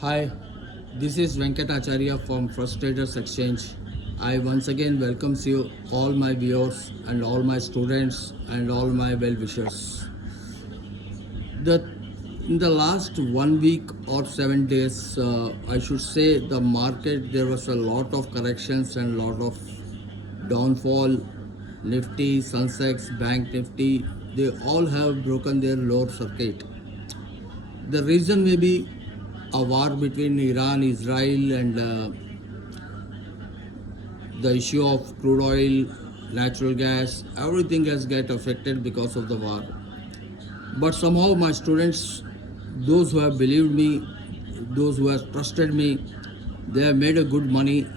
Hi, this is Venkatacharya from First Traders Exchange. I once again welcomes you, all my viewers and all my students and all my well-wishers. The in the last 1 week or 7 days, I should say the market there was a lot of corrections and lot of downfall. Nifty, Sensex, Bank Nifty, they all have broken their lower circuit. The reason may be a war between Iran, Israel, and the issue of crude oil, natural gas, everything has get affected because of the war. But somehow my students, those who have believed me, those who have trusted me, they have made a good money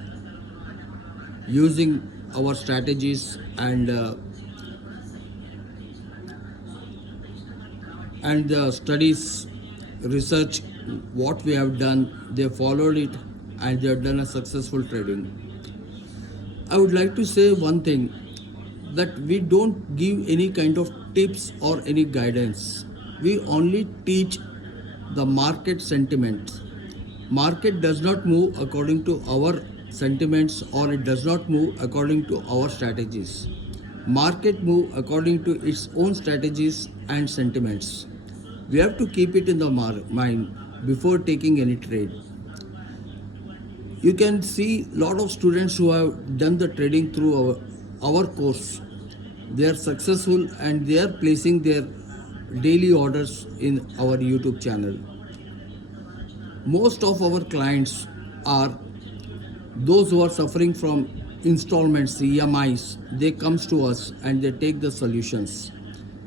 using our strategies and the studies, research, what we have done. They followed it and they have done a successful trading. I would like to say one thing, that we don't give any kind of tips or any guidance. We only teach the market sentiments. Market does not move according to our sentiments or it does not move according to our strategies. Market move according to its own strategies and sentiments. We have to keep it in the mind before taking any trade. You can see lot of students who have done the trading through our course. They are successful and they are placing their daily orders in our YouTube channel. Most of our clients are those who are suffering from installments, EMIs. They comes to us and they take the solutions.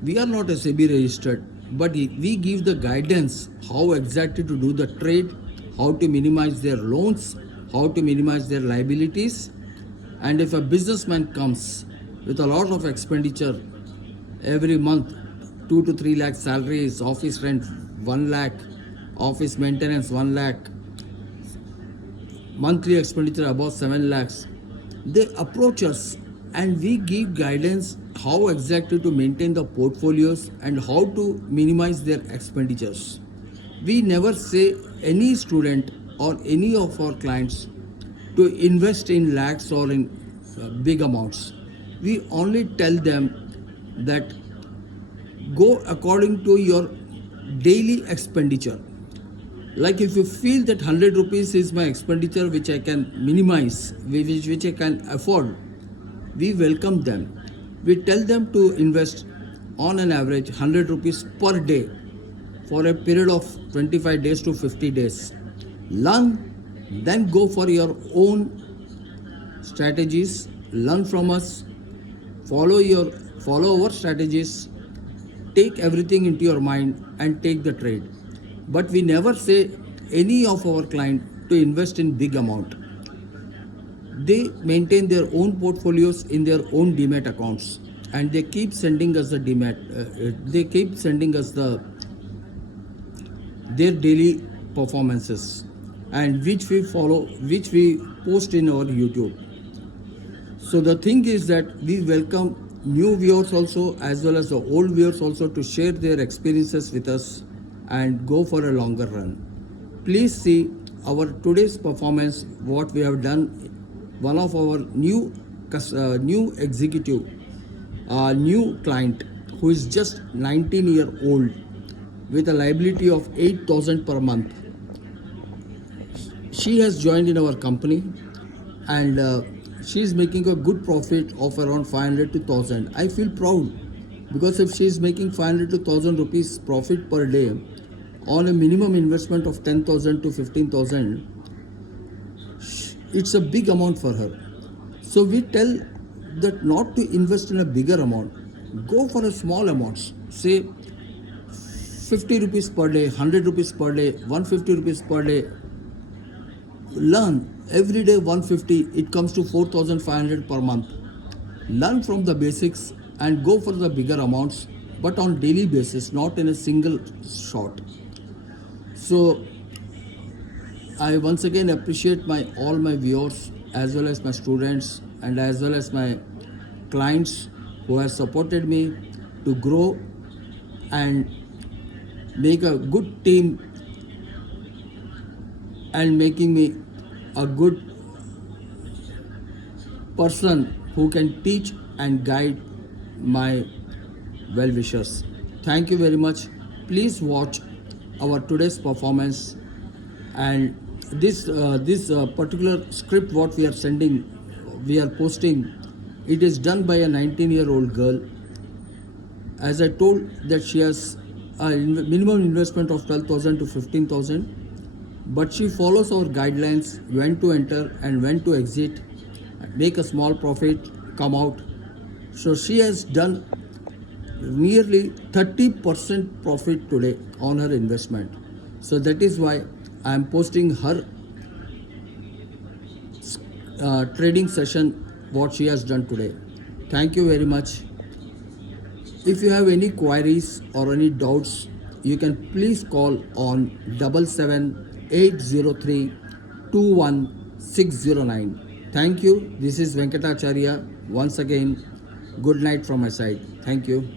We are not SEBI registered, but we give the guidance how exactly to do the trade, how to minimize their loans, how to minimize their liabilities. And if a businessman comes with a lot of expenditure every month, 2 to 3 lakh salaries, office rent 1 lakh, office maintenance 1 lakh, monthly expenditure above 7 lakhs, they approach us and we give guidance how exactly to maintain the portfolios and how to minimize their expenditures. We never say any student or any of our clients to invest in lakhs or in big amounts. We only tell them that go according to your daily expenditure. Like if you feel that 100 rupees is my expenditure which I can minimize, which I can afford, we welcome them. We tell them to invest on an average 100 rupees per day for a period of 25 days to 50 days. Learn, then go for your own strategies, learn from us, follow our strategies, take everything into your mind and take the trade. But we never say any of our client to invest in big amount. They maintain their own portfolios in their own demat accounts and they keep sending us the they keep sending us their daily performances, and which we follow, which we post in our YouTube. So the thing is that we welcome new viewers also as well as the old viewers also to share their experiences with us and go for a longer run. Please see our today's performance, what we have done. One of our new executive, new client who is just 19-year-old with a liability of 8,000 per month. She has joined in our company and she is making a good profit of around 500 to 1000. I feel proud because if she is making 500 to 1000 rupees profit per day on a minimum investment of 10,000 to 15,000, it's a big amount for her. So we tell that not to invest in a bigger amount, go for a small amounts, say 50 rupees per day, 100 rupees per day, 150 rupees per day. Learn every day 150, it comes to 4,500 per month. Learn from the basics and go for the bigger amounts, but on daily basis, not in a single shot. So I once again appreciate all my viewers as well as my students and as well as my clients who have supported me to grow and make a good team and making me a good person who can teach and guide my well wishers. Thank you very much. Please watch our today's performance, and this particular script what we are posting, it is done by a 19-year-old girl. As I told that she has a minimum investment of 12,000 to 15,000, but she follows our guidelines when to enter and when to exit, make a small profit, come out. So she has done nearly 30% profit today on her investment. So that is why I am posting her trading session what she has done today. Thank you very much. If you have any queries or any doubts, you can please call on 7780321609. Thank you. This is Venkatacharya. Once again, good night from my side. Thank you.